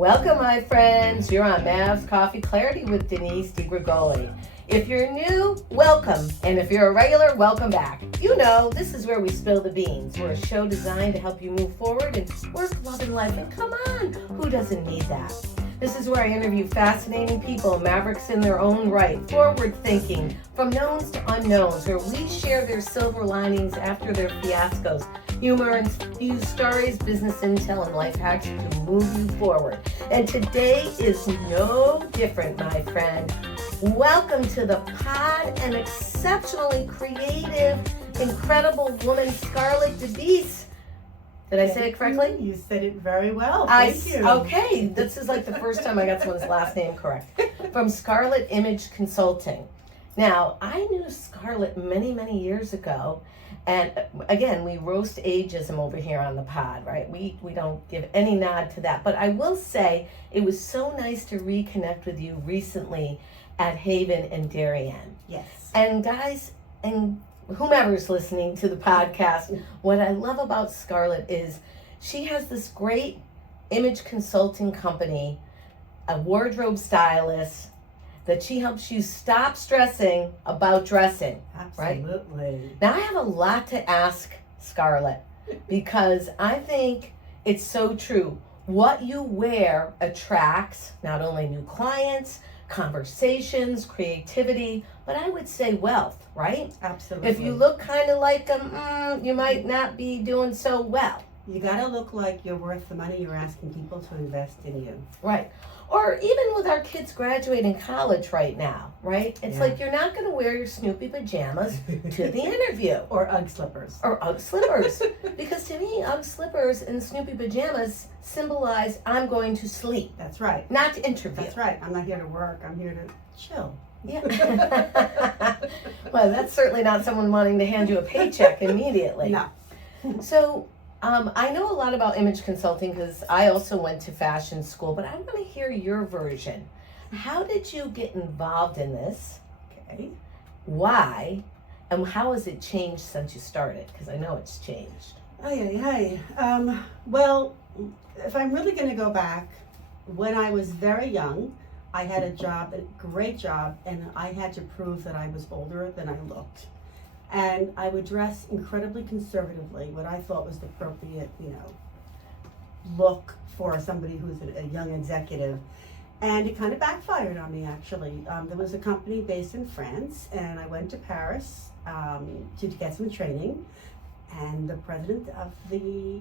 Welcome, my friends. You're on Mavs Coffee Clarity with Denise DiGrigoli. If you're new, welcome. And if you're a regular, welcome back. You know, this is where we spill the beans. We're a show designed to help you move forward and work, love, and life. And come on, who doesn't need that? This is where I interview fascinating people, mavericks in their own right, forward-thinking, from knowns to unknowns, where we share their silver linings after their fiascos, humor, infused stories, business intel, and life hacks to move you forward. And today is no different, my friend. Welcome to the pod, an exceptionally creative, incredible woman, Scarlett DeBease. Did I say it correctly? You said it very well. Thank you. Okay, this is like the first time I got someone's last name correct. From Scarlett Image Consulting. Now, I knew Scarlett many, many years ago. And again, we roast ageism over here on the pod, right? We don't give any nod to that. But I will say it was so nice to reconnect with you recently at Haven in Darien. Yes. And guys, and whomever's listening to the podcast, what I love about Scarlett is she has this great image consulting company, a wardrobe stylist, that she helps you stop stressing about dressing. Absolutely. Right? Now I have a lot to ask Scarlett because I think it's so true. What you wear attracts not only new clients, conversations, creativity, but I would say wealth, right? Absolutely. If you look kind of like you might not be doing so well. You gotta look like you're worth the money you're asking people to invest in you. Right. Or even with our kids graduating college right now, right? It's like you're not going to wear your Snoopy pajamas to the interview. Or Ugg slippers. Or Ugg slippers. Because to me, Ugg slippers and Snoopy pajamas symbolize I'm going to sleep. That's right. Not to interview. That's right. I'm not here to work. I'm here to chill. Yeah. Well, that's certainly not someone wanting to hand you a paycheck immediately. No. So, I know a lot about image consulting because I also went to fashion school, but I want to hear your version. How did you get involved in this? Okay. Why? And how has it changed since you started? Because I know it's changed. Well, if I'm really going to go back, when I was very young, I had a job, a great job, and I had to prove that I was older than I looked. And I would dress incredibly conservatively, what I thought was the appropriate, look for somebody who's a young executive. And it kind of backfired on me, actually. There was a company based in France, and I went to Paris to get some training. And the president of the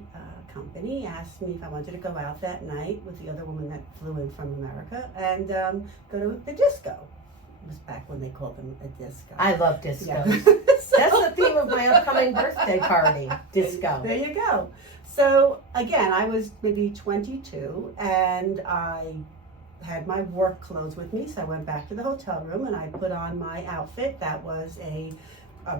company asked me if I wanted to go out that night with the other woman that flew in from America and go to the disco. It was back when they called them a disco. I love discos. Yeah. That's the theme of my upcoming birthday party, disco. There you go. So again, I was maybe 22 and I had my work clothes with me. So I went back to the hotel room and I put on my outfit that was a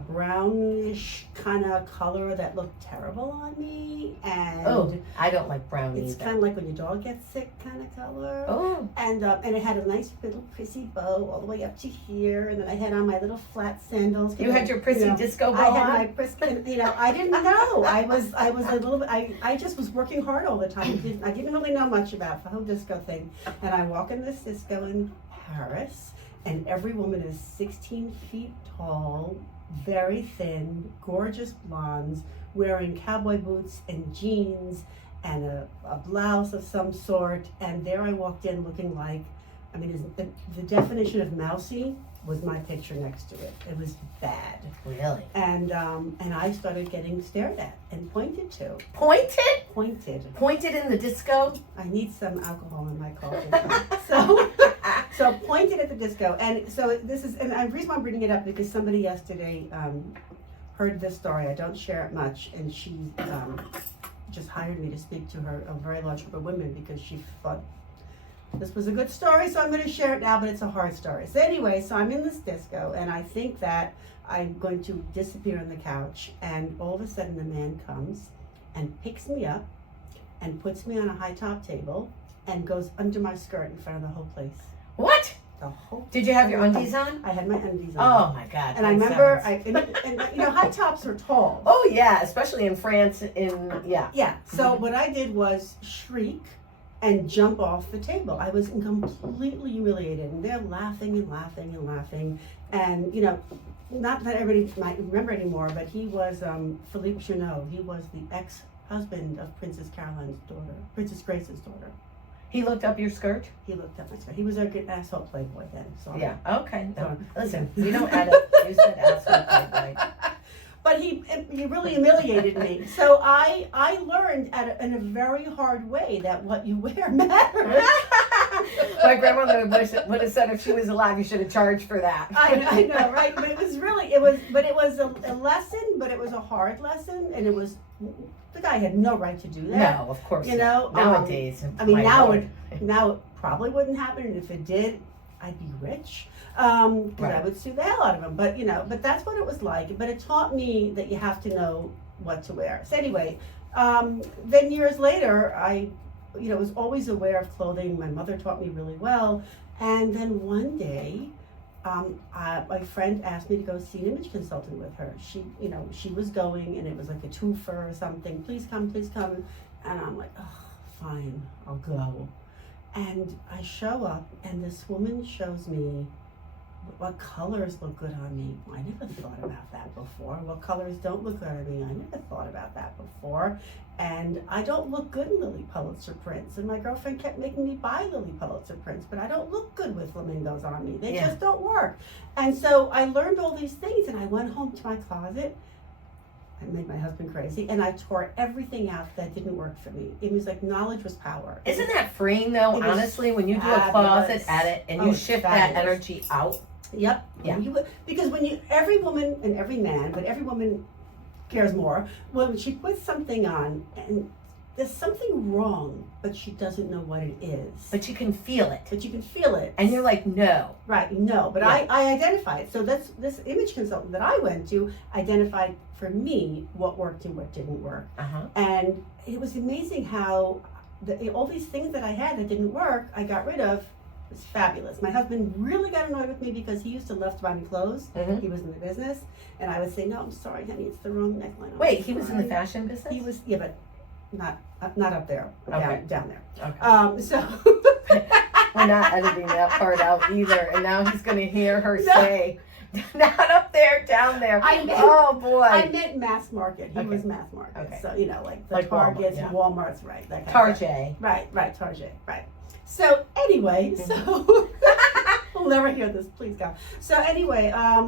brownish kind of color that looked terrible on me. And I don't like brown it's either. kind of like when your dog gets sick kind of color. Oh. And it had a nice little prissy bow all the way up to here. And then I had on my little flat sandals. You had your prissy disco bow I had on? my prissy, I didn't know. I was a little bit, I just was working hard all the time. I didn't really know much about the whole disco thing. And I walk in this disco in Paris and every woman is 16 feet tall, very thin, gorgeous blondes, wearing cowboy boots and jeans and a blouse of some sort. And there I walked in looking like, the definition of mousy was my picture next to it. It was bad. Really? And I started getting stared at and pointed to. Pointed? Pointed. Pointed in the disco? I need some alcohol in my coffee. So pointed at the disco. And so this is, and the reason why I'm bringing it up because somebody yesterday heard this story. I don't share it much. And she just hired me to speak to her, a very large group of women, because she thought this was a good story. So I'm going to share it now, but it's a hard story. So anyway, so I'm in this disco and I think that I'm going to disappear on the couch. And all of a sudden the man comes and picks me up and puts me on a high top table and goes under my skirt in front of the whole place. What? The whole. Did you have your undies on? I had my undies on. Oh my God! And I remember, and high tops are tall. Oh yeah, especially in France. Yeah. Yeah. So what I did was shriek and jump off the table. I was completely humiliated, and they're laughing and laughing and laughing. And, you know, not that everybody might remember anymore, but he was Philippe Chanot. He was the ex-husband of Princess Caroline's daughter, Princess Grace's daughter. He looked up your skirt? He looked up my skirt. He was a good asshole playboy then. Sorry. Yeah, okay. No, listen, we don't edit. You said asshole playboy. But he really humiliated me. So I learned in a very hard way that what you wear matters. My grandmother would have said if she was alive, you should have charged for that. I know, right? But it was a lesson, but it was a hard lesson, and it was, the guy had no right to do that. No, of course. You know, nowadays. I mean, now it probably wouldn't happen, and if it did, I'd be rich. Because Right. I would sue the hell out of him. But, you know, but that's what it was like. But it taught me that you have to know what to wear. So anyway, then years later, I, you know, was always aware of clothing. My mother taught me really well. And then one day, my friend asked me to go see an image consultant with her. She, you know, she was going, and it was like a twofer or something. Please come, please come. And I'm like, oh, fine, I'll go. And I show up, and this woman shows me what colors look good on me. I never thought about that before. What colors don't look good on me. I never thought about that before. And I don't look good in Lily Pulitzer prints. And my girlfriend kept making me buy Lily Pulitzer prints, but I don't look good with flamingos on me. They just don't work. And so I learned all these things, and I went home to my closet. I made my husband crazy, and I tore everything out that didn't work for me. It was like knowledge was power. Isn't that freeing though, honestly, when you do a closet edit and you shift that energy out? Yep. Yeah. Because every woman and every man, but every woman cares more, when she puts something on and there's something wrong, but she doesn't know what it is. But you can feel it. But you can feel it. And you're like, no. Right, no. But Yeah. I identified. So this image consultant that I went to identified for me what worked and what didn't work. Uh-huh. And it was amazing how all these things that I had that didn't work, I got rid of. It was fabulous. My husband really got annoyed with me because he used to love to buy me clothes. Mhm. He was in the business. And I would say, no, I'm sorry, honey, it's the wrong neckline. Wait, he was in the fashion business? He was, yeah, but not up there, Okay. down there. Okay. So We're not editing that part out either. And now he's going to hear her say, not up there, down there. Oh, boy. I meant mass market. He Okay. was mass market. Okay. So, you know, like the Like Walmart, Targets, yeah. Walmart's, right. That kind of stuff. Tarjay. Right, Target, right. So anyway, so we'll never hear this, please God. So anyway, I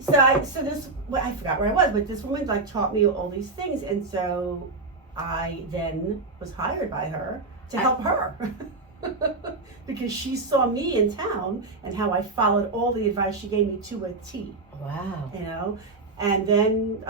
forgot where I was, but this woman like taught me all these things, and so I then was hired by her to help her. Because she saw me in town and how I followed all the advice she gave me to a T. Wow. You know, and then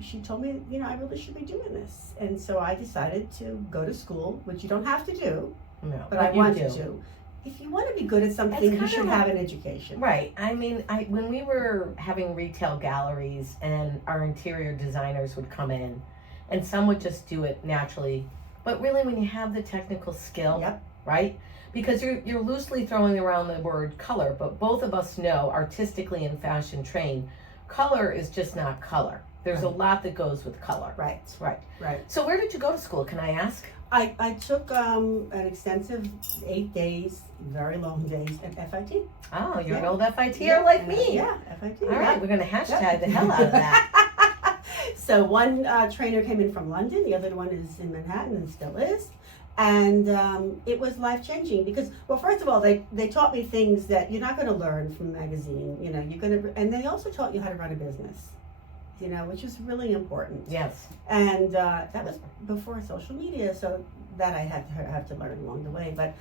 she told me, you know, I really should be doing this. And so I decided to go to school, which you don't have to do, No, but I wanted to. If you want to be good at something, you should have an education. Right. I mean, when we were having retail galleries and our interior designers would come in, and some would just do it naturally, but really when you have the technical skill, Yep. right? Because you're loosely throwing around the word color, but both of us know, artistically and fashion trained, color is just not color. There's a lot that goes with color. Right. Right. So where did you go to school? Can I ask? I took an extensive 8 days, very long days at FIT. Oh, you're an Yeah. old FITer like me. Yeah, FIT. All right, yeah. we're going to hashtag the hell out of that. So one trainer came in from London, the other one is in Manhattan and still is. And it was life-changing because, well, first of all, they taught me things that you're not going to learn from a magazine. You know, and they also taught you how to run a business, you know, which is really important. Yes. And that was before social media, so that I had to have to learn along the way. But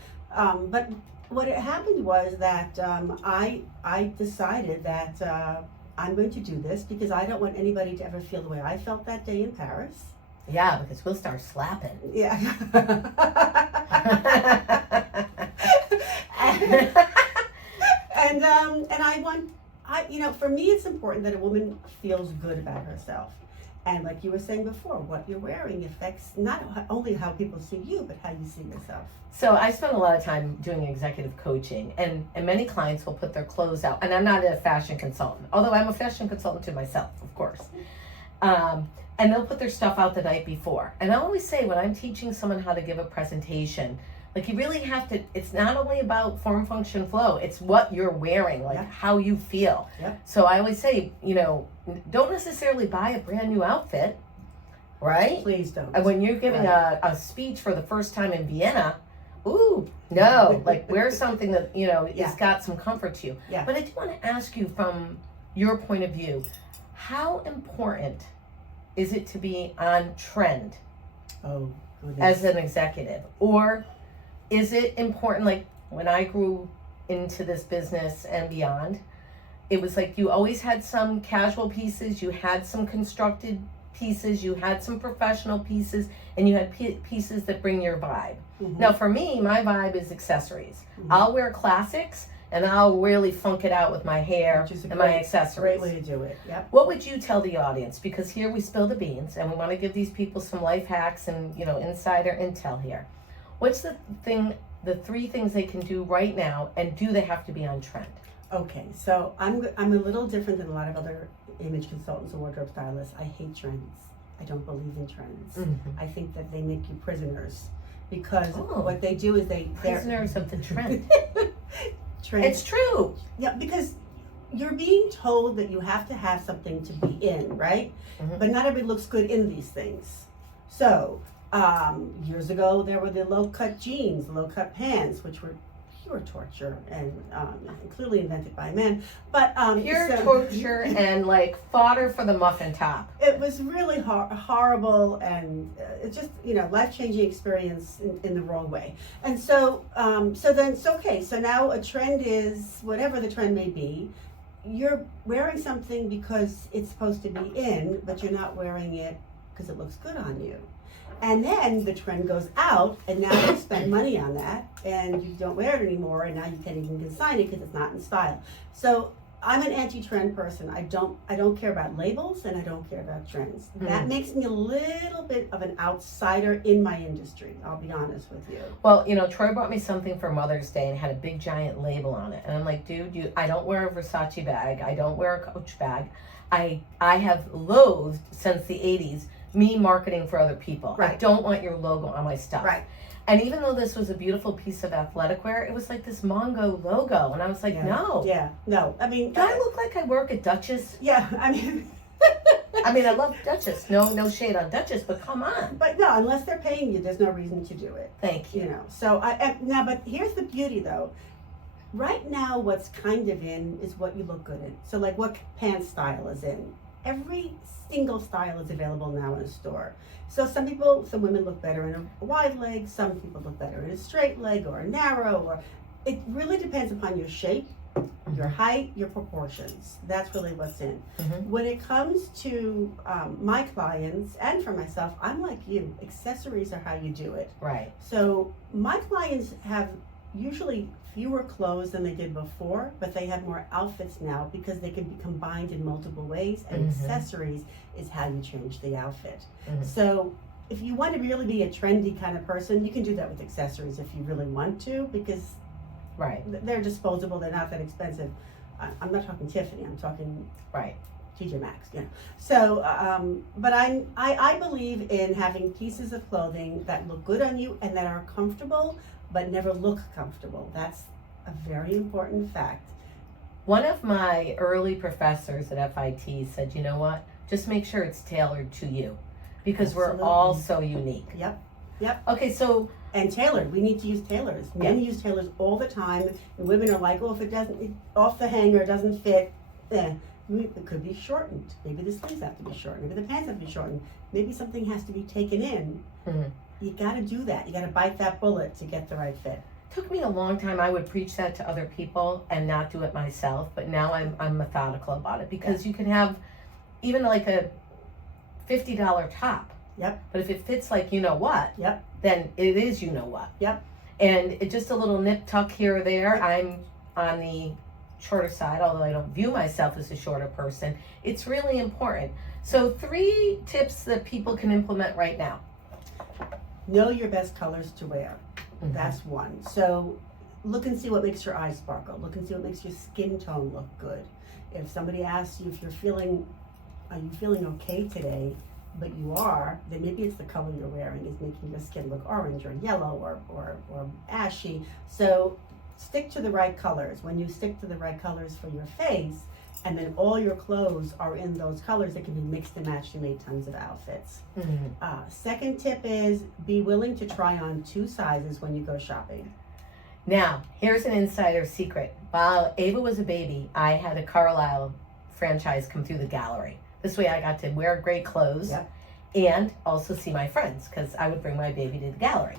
what had happened was that I decided that I'm going to do this because I don't want anybody to ever feel the way I felt that day in Paris. Yeah, because we'll start slapping. Yeah. and you know, for me, it's important that a woman feels good about herself. And like you were saying before, what you're wearing affects not only how people see you, but how you see yourself. So I spend a lot of time doing executive coaching, and many clients will put their clothes out. And I'm not a fashion consultant, although I'm a fashion consultant to myself, of course. and they'll put their stuff out the night before. And I always say when I'm teaching someone how to give a presentation, like you really have to, it's not only about form, function, flow, it's what you're wearing, like how you feel. So I always say, don't necessarily buy a brand new outfit, right? Please don't. And when you're giving a speech for the first time in Vienna, ooh, no, like wear something that, has got some comfort to you. But I do want to ask you from your point of view, how important is it to be on trend as an executive? Or is it important, like when I grew into this business and beyond, it was like you always had some casual pieces, you had some constructed pieces, you had some professional pieces, and you had pieces that bring your vibe. Now for me, my vibe is accessories. I'll wear classics and I'll really funk it out with my hair and my accessories. Great way to do it. What would you tell the audience? Because here we spill the beans and we want to give these people some life hacks and insider intel here. What's the three things they can do right now, and do they have to be on trend? Okay, so I'm a little different than a lot of other image consultants and wardrobe stylists. I hate trends. I don't believe in trends. I think that they make you prisoners, because what they do is they're prisoners of the trend. Trend. It's true. Yeah, because you're being told that you have to have something to be in, right? But not everybody looks good in these things. So years ago, there were the low-cut jeans, low-cut pants, which were pure torture and clearly invented by men. But pure torture and like fodder for the muffin top. It was really horrible, and it's just life-changing experience in the wrong way. And so so now a trend is whatever the trend may be. You're wearing something because it's supposed to be in, but you're not wearing it because it looks good on you. And then the trend goes out, and now you spend money on that, and you don't wear it anymore, and now you can't even consign it because it's not in style. So I'm an anti-trend person. I don't care about labels, and I don't care about trends. That makes me a little bit of an outsider in my industry. I'll be honest with you. Well, Troy brought me something for Mother's Day and had a big giant label on it, and I'm like, dude, I don't wear a Versace bag. I don't wear a Coach bag. I have loathed since the 80s. Me marketing for other people. I don't want your logo on my stuff. And even though this was a beautiful piece of athletic wear, it was like this Mongo logo. And I was like, no. No. I mean, do I look like I work at Duchess? Yeah, I mean... I love Duchess. No shade on Duchess, but come on. But no, unless they're paying you, there's no reason to do it. Thank you. So but here's the beauty though. Right now, what's kind of in is what you look good in. So like what pants style is in. Every single style is available now in a store. So some women look better in a wide leg, some people look better in a straight leg or a narrow, or it really depends upon your shape, your height, your proportions. That's really what's in. When it comes to my clients and for myself, I'm like you. Accessories are how you do it. Right. So my clients have usually fewer clothes than they did before, but they have more outfits now because they can be combined in multiple ways, and accessories is how you change the outfit. So if you want to really be a trendy kind of person, you can do that with accessories if you really want to, because they're disposable, they're not that expensive. I'm not talking Tiffany, I'm talking TJ Maxx, So, but I believe in having pieces of clothing that look good on you and that are comfortable, but never look comfortable. That's a very important fact. One of my early professors at FIT said, you know what? Just make sure it's tailored to you, because we're all so unique. Yep. Okay, so... And tailored. We need to use tailors. Men use tailors all the time, and women are like, if it doesn't, off the hanger, it doesn't fit, it could be shortened. Maybe the sleeves have to be shortened. Maybe the pants have to be shortened. Maybe something has to be taken in. You got to do that. You got to bite that bullet to get the right fit. Took me a long time. I would preach that to other people and not do it myself, but now I'm methodical about it, because you can have even like a $50 top. But if it fits like what, then it is what. And it just a little nip tuck here or there. I'm on the shorter side, although I don't view myself as a shorter person. It's really important. So 3 tips that people can implement right now. Know your best colors to wear. That's one. So look and see what makes your eyes sparkle. Look and see what makes your skin tone look good. If somebody asks you if are you feeling okay today, but you are, then maybe it's the color you're wearing is making your skin look orange or yellow or ashy. So stick to the right colors. When you stick to the right colors for your face, and then all your clothes are in those colors, that can be mixed and matched. You made tons of outfits. Second tip is be willing to try on 2 sizes when you go shopping. Now, here's an insider secret. While Ava was a baby, I had a Carlisle franchise come through the gallery. This way I got to wear great clothes and also see my friends, because I would bring my baby to the gallery.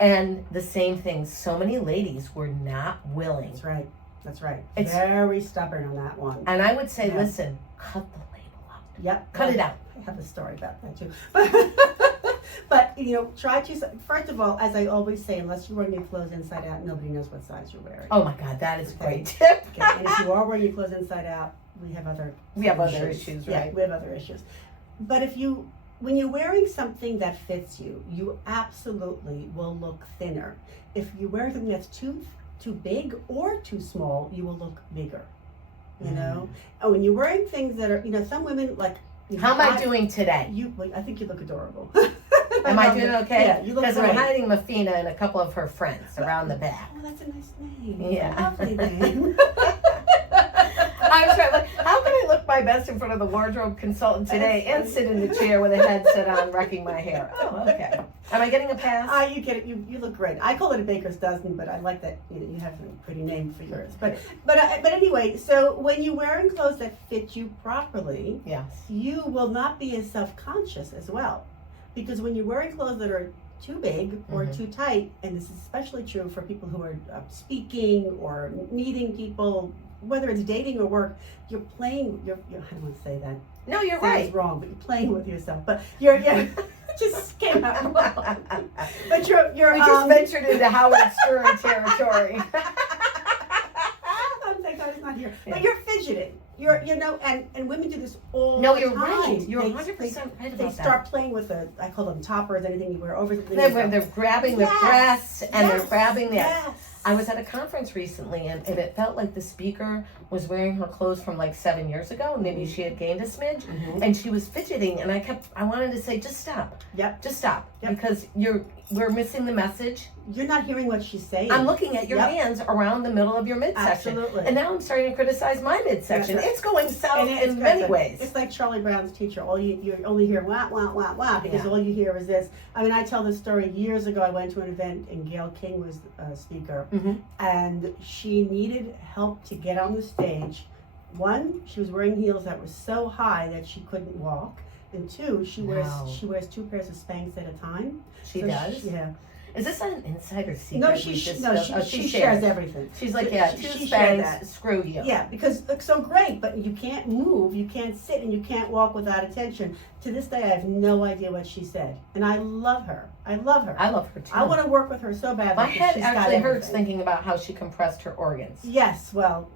And the same thing, so many ladies were not willing. That's right. It's very stubborn on that one. And I would say, listen, cut the label out. Cut it out. I have a story about that too. But try to, first of all, as I always say, unless you're wearing your clothes inside out, nobody knows what size you're wearing. Oh my God, that is a great tip. And if you are wearing your clothes inside out, we have other issues, right? Yeah, we have other issues. But when you're wearing something that fits you, you absolutely will look thinner. If you wear something that's too big or too small, you will look bigger. And when you're wearing things that are, some women like. How am I doing today? I think you look adorable. Am I doing okay? Yeah, you look great. Because I'm hiding Mafina and a couple of her friends around the back. Oh, that's a nice name. Yeah. Lovely name. I was trying, like, how can I look my best in front of the wardrobe consultant today and sit in the chair with a headset on, wrecking my hair? Oh, okay. Am I getting a pass? You get it. You look great. I call it a baker's dozen, but I like that you have a pretty name for yours. But anyway, so when you're wearing clothes that fit you properly, you will not be as self-conscious as well, because when you're wearing clothes that are too big or too tight, and this is especially true for people who are speaking or meeting people, whether it's dating or work, you're playing. I don't want to say that. No, you're right. It's wrong, but you're playing with yourself. But you're just came out wrong. But you're. We just ventured into Howard Stern territory. I'm thank God he's not here. But you're fidgeting. And women do this all the time. No, you're right. You're 100% right about that. They start playing with I call them toppers, anything you wear over. They're grabbing the breasts and they're grabbing the. I was at a conference recently and it felt like the speaker was wearing her clothes from like 7 years ago, and maybe she had gained a smidge, and she was fidgeting, and I wanted to say, just stop. Just stop. Because we're missing the message. You're not hearing what she's saying. I'm looking at your hands around the middle of your midsection. Absolutely. And now I'm starting to criticize my midsection. It's going south in many ways. It's like Charlie Brown's teacher. You only hear wah, wah, wah, wah, because all you hear is this. I mean, I tell this story years ago. I went to an event and Gayle King was a speaker, and she needed help to get on the stage. One, she was wearing heels that were so high that she couldn't walk. And 2, she wears 2 pairs of Spanx at a time. She does? Yeah. Is this an insider secret? No, she shares everything. She's like, 2 Spanx, screw you. Yeah, because it's so great, but you can't move, you can't sit, and you can't walk without attention. To this day, I have no idea what she said. And I love her. I love her. I love her too. I want to work with her so badly. My head actually hurts thinking about how she compressed her organs. Yes, well,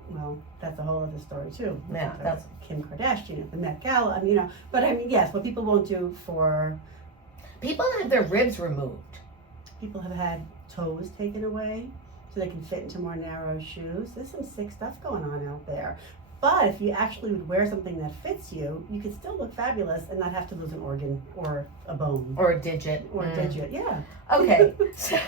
that's a whole other story too. Yeah, that's Kim Kardashian at the Met Gala. But yes, what people won't do for. People have their ribs removed. People have had toes taken away so they can fit into more narrow shoes. There's some sick stuff going on out there. But if you actually would wear something that fits you, you could still look fabulous and not have to lose an organ or a bone. Or a digit. Or a digit, yeah. Okay. So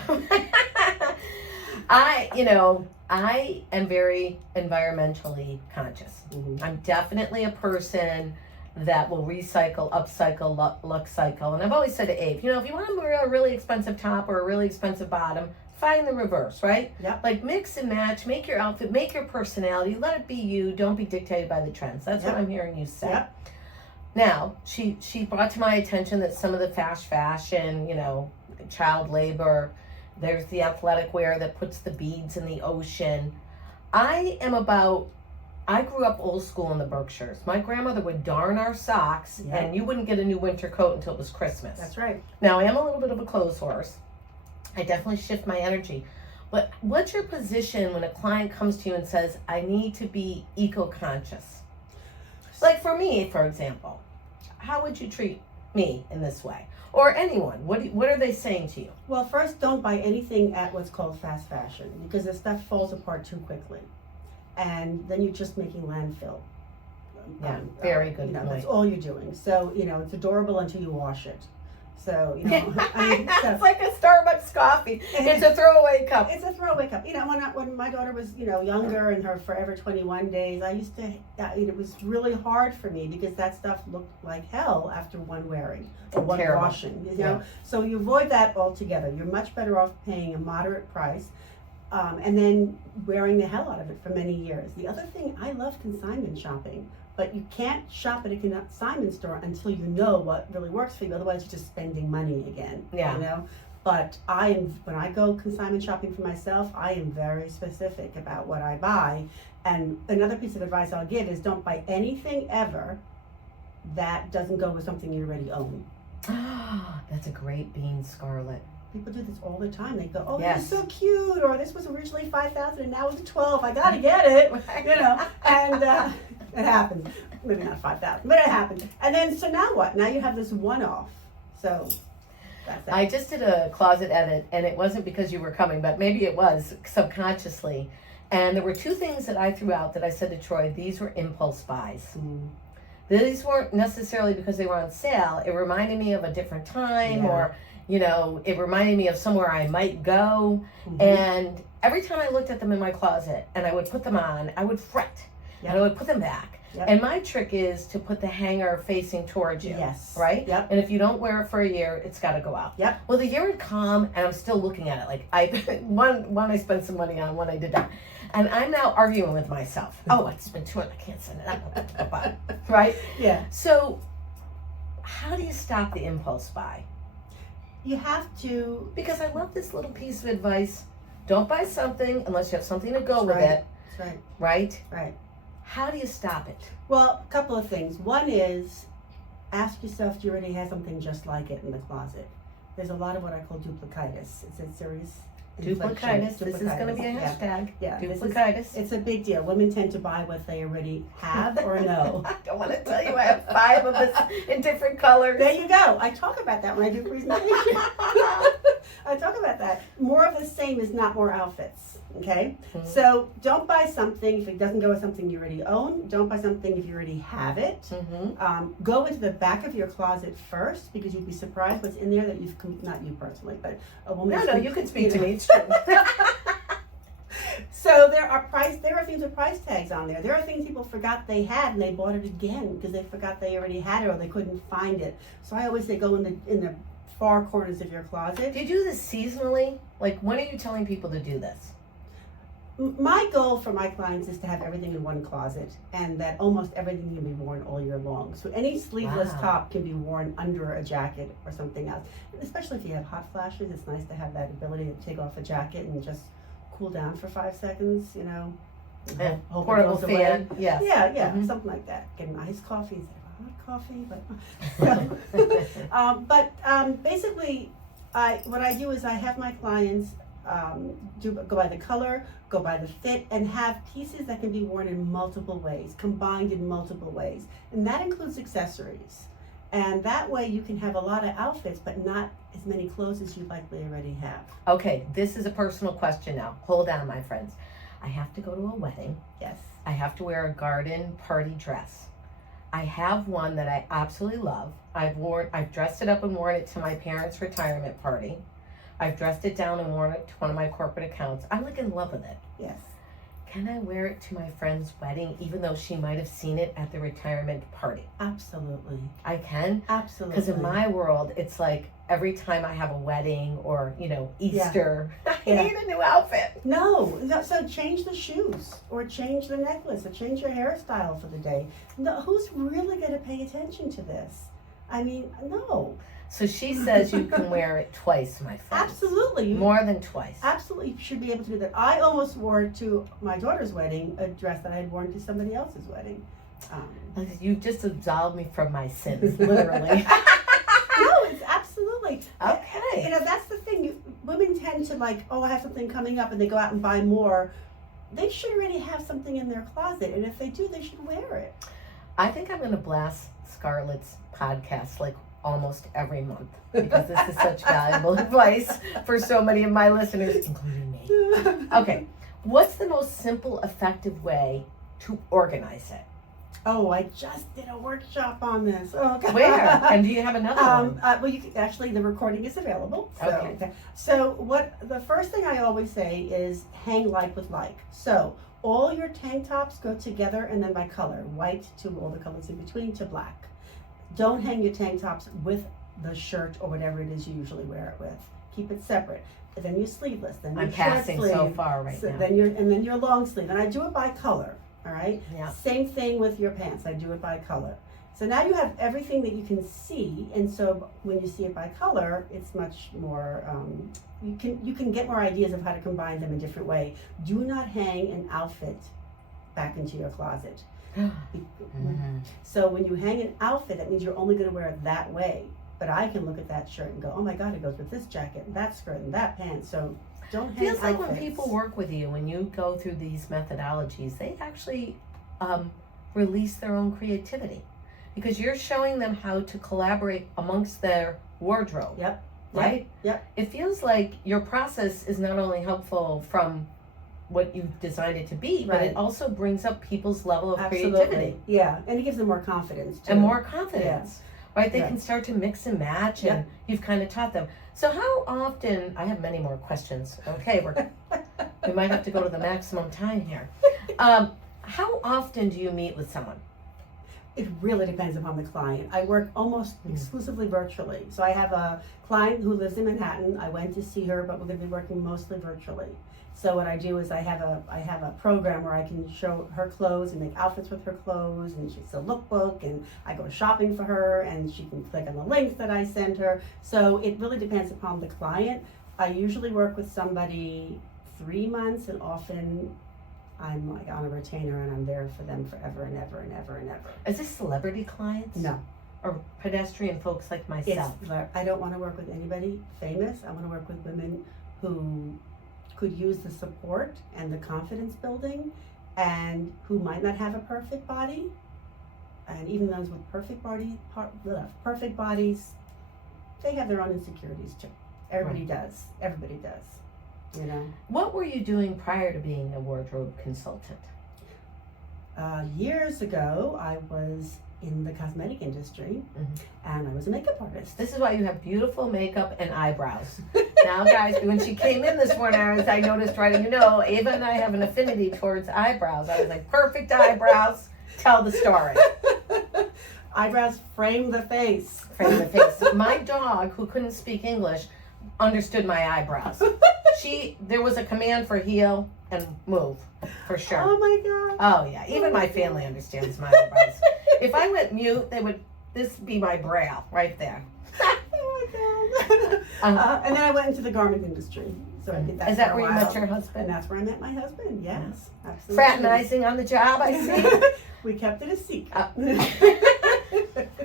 I am very environmentally conscious. I'm definitely a person that will recycle, upcycle, luxe cycle. And I've always said to Abe, if you want to wear a really expensive top or a really expensive bottom, find the reverse, right? Yep. Like mix and match, make your outfit, make your personality, let it be you, don't be dictated by the trends. That's what I'm hearing you say. Yep. Now, she brought to my attention that some of the fast fashion, child labor, there's the athletic wear that puts the beads in the ocean. I grew up old school in the Berkshires. My grandmother would darn our socks, and you wouldn't get a new winter coat until it was Christmas. That's right. Now, I am a little bit of a clothes horse. I definitely shift my energy. But what's your position when a client comes to you and says, I need to be eco-conscious? Like for me, for example, how would you treat me in this way? Or anyone? What are they saying to you? Well, first, don't buy anything at what's called fast fashion, because the stuff falls apart too quickly. And then you're just making landfill. very good point. That's all you're doing. So, it's adorable until you wash it. So, It's like a Starbucks coffee. It's a throwaway cup. It's a throwaway cup. When my daughter was, younger and her Forever 21 days, I used to, it was really hard for me because that stuff looked like hell after one wearing or one Terrible. washing, So you avoid that altogether. You're much better off paying a moderate price and then wearing the hell out of it for many years. The other thing, I love consignment shopping. But you can't shop at a consignment store until you know what really works for you. Otherwise, you're just spending money again. Yeah. But when I go consignment shopping for myself, I am very specific about what I buy. And another piece of advice I'll give is don't buy anything ever that doesn't go with something you already own. That's a great bean, Scarlett. People do this all the time. They go, Yes. This is so cute, or this was originally $5,000 and now it's $12,000. I gotta get it, and it happens. Maybe not $5,000, but it happens. And then, so now what? Now you have this one-off. So that's that. I just did a closet edit, and it wasn't because you were coming, but maybe it was subconsciously. And there were two things that I threw out that I said to Troy, these were impulse buys. These weren't necessarily because they were on sale. It reminded me of a different time, or it reminded me of somewhere I might go. And every time I looked at them in my closet and I would put them on, I would fret. And I would put them back. And my trick is to put the hanger facing towards you. Yes. Right? Yep. And if you don't wear it for a year, it's got to go out. Yep. Well, the year had come and I'm still looking at it. Like one I spent some money on, one I did not. And I'm now arguing with myself. Oh, it's been $200. I can't send it out. Right? Yeah. So how do you stop the impulse buy? You have to. Because I love this little piece of advice. Don't buy something unless you have something to go with right. it. That's right. Right? Right. How do you stop it? Well, a couple of things. One is ask yourself, do you already have something just like it in the closet? There's a lot of what I call duplicitis. It's a serious Duplicitis. This is going to be a hashtag. Yeah. Duplicitis. It's a big deal. Women tend to buy what they already have or know. I don't want to tell you I have 5 of us in different colors. There you go. I talk about that when I do presentation. I talk about that. More of the same is not more outfits. Okay? So don't buy something if it doesn't go with something you already own. Don't buy something if you already have it. Go into the back of your closet first because you'd be surprised what's in there that you've, not you personally, but a woman. No, you can speak to me. It's true. So there are things with price tags on there. There are things people forgot they had and they bought it again because they forgot they already had it or they couldn't find it. So I always say go in the far corners of your closet. Do you do this seasonally? Like, when are you telling people to do this? My goal for my clients is to have everything in one closet and that almost everything can be worn all year long. So any sleeveless top can be worn under a jacket or something else. Especially if you have hot flashes, it's nice to have that ability to take off a jacket and just cool down for 5 seconds, Hope Portable it goes away. fan. Yes. Yeah, something like that. Get an iced coffee instead of a hot coffee. But basically, what I do is I have my clients go by the color, go by the fit, and have pieces that can be worn in multiple ways, combined in multiple ways. And that includes accessories. And that way you can have a lot of outfits, but not as many clothes as you likely already have. Okay, this is a personal question now. Hold on, my friends. I have to go to a wedding. Yes. I have to wear a garden party dress. I have one that I absolutely love. I've dressed it up and worn it to my parents' retirement party. I've dressed it down and worn it to one of my corporate accounts. I'm like in love with it. Yes. Can I wear it to my friend's wedding even though she might have seen it at the retirement party? Absolutely. I can? Absolutely. Because in my world, it's like every time I have a wedding or, Easter, I need a new outfit. No, so change the shoes or change the necklace or change your hairstyle for the day. No, who's really going to pay attention to this? I mean, no. So she says you can wear it twice, my friend. Absolutely. More than twice. Absolutely, you should be able to do that. I almost wore to my daughter's wedding a dress that I had worn to somebody else's wedding. You just absolved me from my sins, literally. No, it's absolutely. Okay. That's the thing. Women tend to I have something coming up and they go out and buy more. They should already have something in their closet. And if they do, they should wear it. I think I'm going to blast Scarlett's podcast almost every month because this is such valuable advice for so many of my listeners, including me. Okay, what's the most simple, effective way to organize it? Oh, I just did a workshop on this. Oh, God. Where? And do you have another one? Well, actually, the recording is available. So, Okay. So the first thing I always say is hang like with like. So all your tank tops go together, and then by color, white to all the colors in between to black. Don't hang your tank tops with the shirt or whatever it is you usually wear it with. Keep it separate. But then you're sleeveless. Then you're I'm passing short sleeve, so far right now. Then you're long sleeve, and I do it by color. All right. Yeah. Same thing with your pants. I do it by color. So now you have everything that you can see, and so when you see it by color, it's much more. You can get more ideas of how to combine them in a different way. Do not hang an outfit back into your closet. Mm-hmm. So when you hang an outfit, that means you're only going to wear it that way. But I can look at that shirt and go, oh my God, it goes with this jacket and that skirt and that pants. So don't hang Feels like outfits. when people work with you, when you go through these methodologies, they actually release their own creativity, because you're showing them how to collaborate amongst their wardrobe. Yep. Right? Yep. It feels like your process is not only helpful from what you've designed it to be, but it also brings up people's level of creativity. Yeah, and it gives them more confidence too. And more confidence. Right? They Yeah. can start to mix and match, and you've kind of taught them. So how often, I have many more questions. Okay, we might have to go to the maximum time here. How often do you meet with someone? It really depends upon the client. I work almost exclusively virtually. So I have a client who lives in Manhattan. I went to see her, but we're going to be working mostly virtually. So what I do is I have a program where I can show her clothes and make outfits with her clothes, and she's a lookbook, and I go shopping for her, and she can click on the links that I send her. So it really depends upon the client. I usually work with somebody 3 months, and often I'm like on a retainer and I'm there for them forever and ever and ever and ever. Is this celebrity clients? No. Or pedestrian folks like myself? I don't want to work with anybody famous. I want to work with women who could use the support and the confidence building, and who might not have a perfect body. And even those with perfect bodies, they have their own insecurities too. Everybody does. Everybody does. You know. What were you doing prior to being a wardrobe consultant? Years ago, I was in the cosmetic industry, and I was a makeup artist. This is why you have beautiful makeup and eyebrows. Now, guys, when she came in this morning, I noticed right, Ava and I have an affinity towards eyebrows. I was like, perfect eyebrows, tell the story. Eyebrows frame the face. Frame the face. My dog, who couldn't speak English, understood my eyebrows. There was a command for heel and move, for sure. Oh my God. Oh yeah, even my family understands my eyebrows. If I went mute, this would be my brow right there. Oh my God. And then I went into the garment industry. So I did that. Is that for a where you while. met your husband? And that's where I met my husband. Yes, absolutely. Fraternizing on the job, I see. We kept it a secret.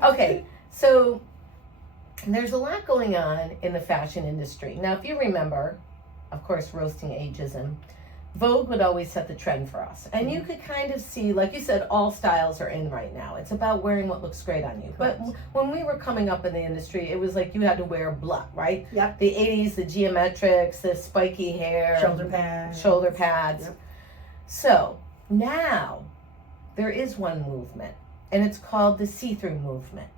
Okay, so there's a lot going on in the fashion industry. Now, if you remember, of course, roasting ageism, Vogue would always set the trend for us. And you could kind of see, like you said, all styles are in right now. It's about wearing what looks great on you. Correct. But when we were coming up in the industry, it was like you had to wear blah, right? Yep. The 80s, the geometrics, the spiky hair. Shoulder pads. Yep. So now there is one movement, and it's called the see-through movement.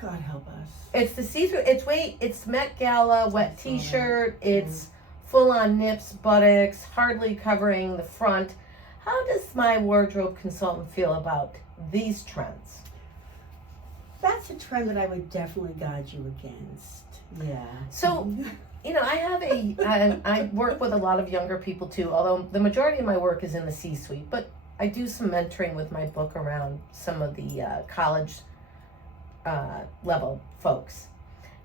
God help us. It's the see-through, it's Met Gala, wet t-shirt, it's full-on nips, buttocks, hardly covering the front. How does my wardrobe consultant feel about these trends? That's a trend that I would definitely guide you against. Yeah. So, I work with a lot of younger people too, although the majority of my work is in the C-suite, but I do some mentoring with my book around some of the college level folks.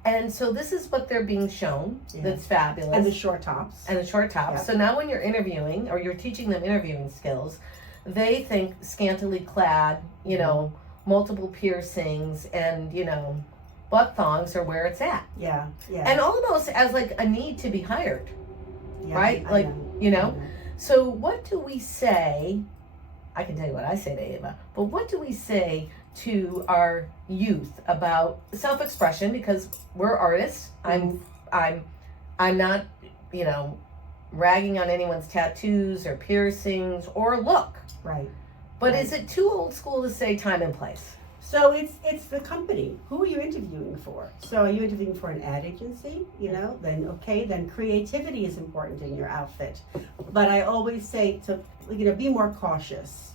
And so this is what they're being shown. That's fabulous. And the short tops. Yep. So now when you're interviewing, or you're teaching them interviewing skills, they think scantily clad, multiple piercings, and, butt thongs are where it's at. Yeah. And almost as like a need to be hired. Yeah, right? I know. So what do we say? I can tell you what I say to Ava, but what do we say to our youth about self-expression? Because we're artists. I'm not, ragging on anyone's tattoos or piercings or look. Right. But Right. is it too old school to say time and place? So it's the company. Who are you interviewing for? So are you interviewing for an ad agency? Then okay, then creativity is important in your outfit. But I always say to be more cautious.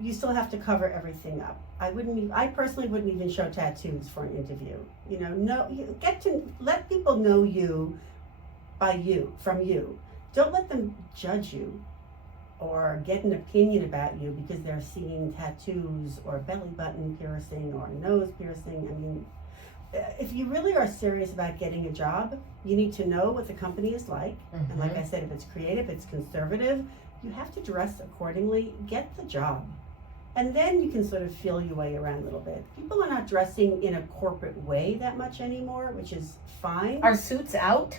You still have to cover everything up. I personally wouldn't even show tattoos for an interview. No, you get to let people know you from you. Don't let them judge you or get an opinion about you because they're seeing tattoos or belly button piercing or nose piercing. I mean, if you really are serious about getting a job, you need to know what the company is like. Mm-hmm. And like I said, if it's creative, it's conservative, you have to dress accordingly, get the job. And then you can sort of feel your way around a little bit. People are not dressing in a corporate way that much anymore, which is fine. Are suits out?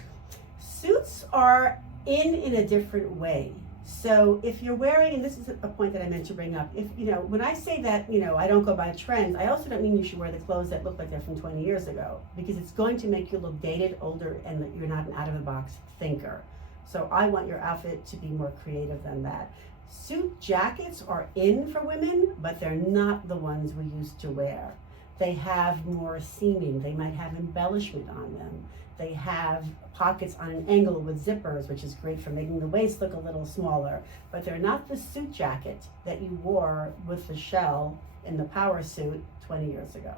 Suits are in a different way. So if you're wearing, and this is a point that I meant to bring up, if when I say that I don't go by trends, I also don't mean you should wear the clothes that look like they're from 20 years ago, because it's going to make you look dated, older, and that you're not an out of the box thinker. So I want your outfit to be more creative than that. Suit jackets are in for women, but they're not the ones we used to wear. They have more seaming. They might have embellishment on them. They have pockets on an angle with zippers, which is great for making the waist look a little smaller. But they're not the suit jacket that you wore with the shell in the power suit 20 years ago.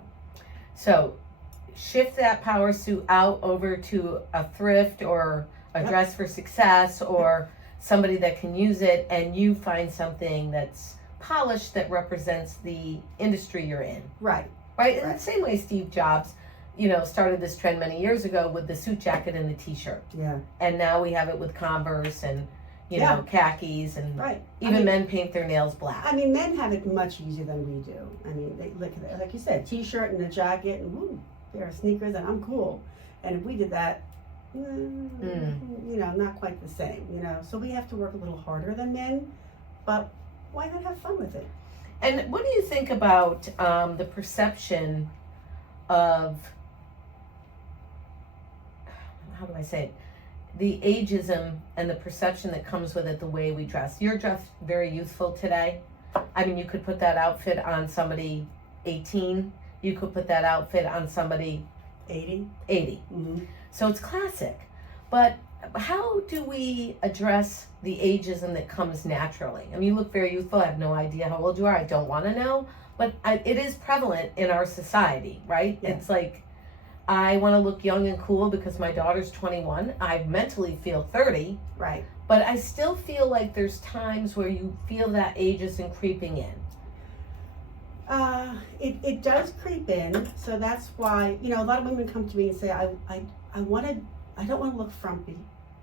So shift that power suit out over to a thrift or a Yep. dress for success or somebody that can use it, and you find something that's polished that represents the industry you're in. Right. Right? In Right. the same way Steve Jobs, started this trend many years ago with the suit jacket and the t-shirt. Yeah. And now we have it with Converse and, Yeah. khakis, and Right. even men paint their nails black. I mean, men have it much easier than we do. I mean, they look at it, like you said, t-shirt and a jacket, and woo, pair of sneakers, and I'm cool. And if we did that, not quite the same. So we have to work a little harder than men, but why not have fun with it? And what do you think about the perception of, how do I say it, the ageism and the perception that comes with it, the way we dress? You're dressed very youthful today. I mean, you could put that outfit on somebody 18. You could put that outfit on somebody 80. 80. Mm-hmm. So it's classic. But how do we address the ageism that comes naturally? I mean, you look very youthful. I have no idea how old you are. I don't want to know. But it is prevalent in our society, right? Yeah. It's like, I want to look young and cool because my daughter's 21. I mentally feel 30. Right. But I still feel like there's times where you feel that ageism creeping in. It does creep in. So that's why, a lot of women come to me and say, I don't want to look frumpy.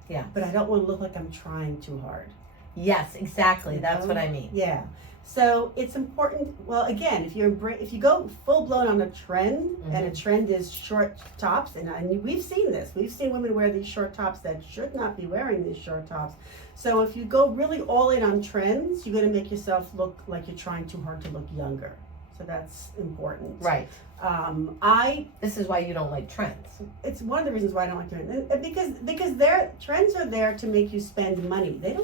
Yeah. But I don't want to look like I'm trying too hard. Yes, exactly. That's what I mean. Yeah. So it's important. Well, again, if you go full blown on a trend, and a trend is short tops, and we've seen this. We've seen women wear these short tops that should not be wearing these short tops. So if you go really all in on trends, you're going to make yourself look like you're trying too hard to look younger. So that's important. Right. This is why you don't like trends. It's one of the reasons why I don't like trends, because their trends are there to make you spend money. Vogue's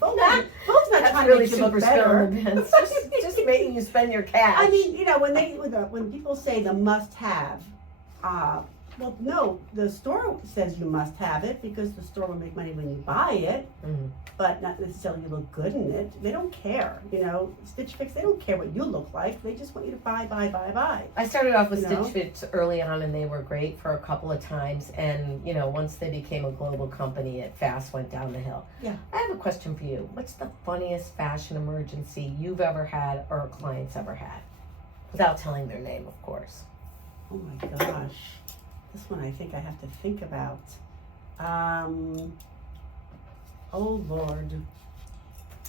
not That's trying really to make you super look better. It's just making you spend your cash. I mean, when people say the must-have, well, no, the store says you must have it because the store will make money when you buy it, but not necessarily you look good in it. They don't care, Stitch Fix, they don't care what you look like. They just want you to buy. I started off with Stitch Fix early on, and they were great for a couple of times. And, once they became a global company, it fast went down the hill. Yeah. I have a question for you. What's the funniest fashion emergency you've ever had or a client's ever had? Without telling their name, of course. Oh my gosh. This one I think I have to think about. Oh Lord.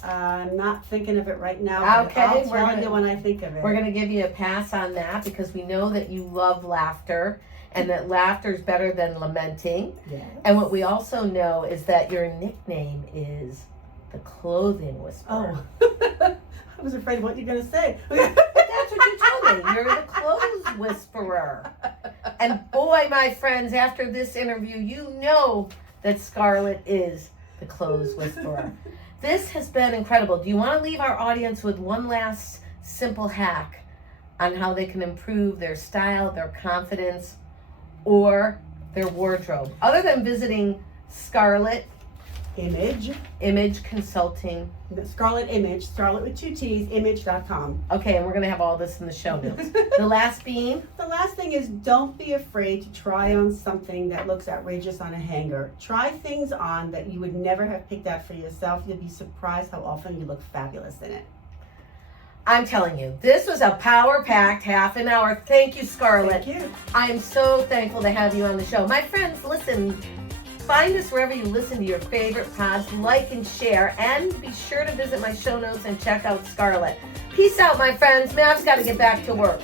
I'm not thinking of it right now. Okay, I'll tell you when I think of it. We're going to give you a pass on that because we know that you love laughter and that laughter is better than lamenting. Yes. And what we also know is that your nickname is the Clothing Whisperer. Oh. I was afraid of what you're going to say. That's what you told me. You're the Clothes Whisperer. And boy, my friends, after this interview, you know that Scarlett is the Clothes Whisperer. This has been incredible. Do you want to leave our audience with one last simple hack on how they can improve their style, their confidence, or their wardrobe, other than visiting Scarlett Image Consulting? Scarlett Image, Scarlett with 2 T's, image.com. Okay, and we're going to have all this in the show notes. The last being? The last thing is, don't be afraid to try on something that looks outrageous on a hanger. Try things on that you would never have picked out for yourself. You'll be surprised how often you look fabulous in it. I'm telling you, this was a power-packed half an hour. Thank you, Scarlett. Thank you. I am so thankful to have you on the show. My friends, listen, find us wherever you listen to your favorite pods, like and share, and be sure to visit my show notes and check out Scarlett. Peace out, my friends. Mav's got to get back to work.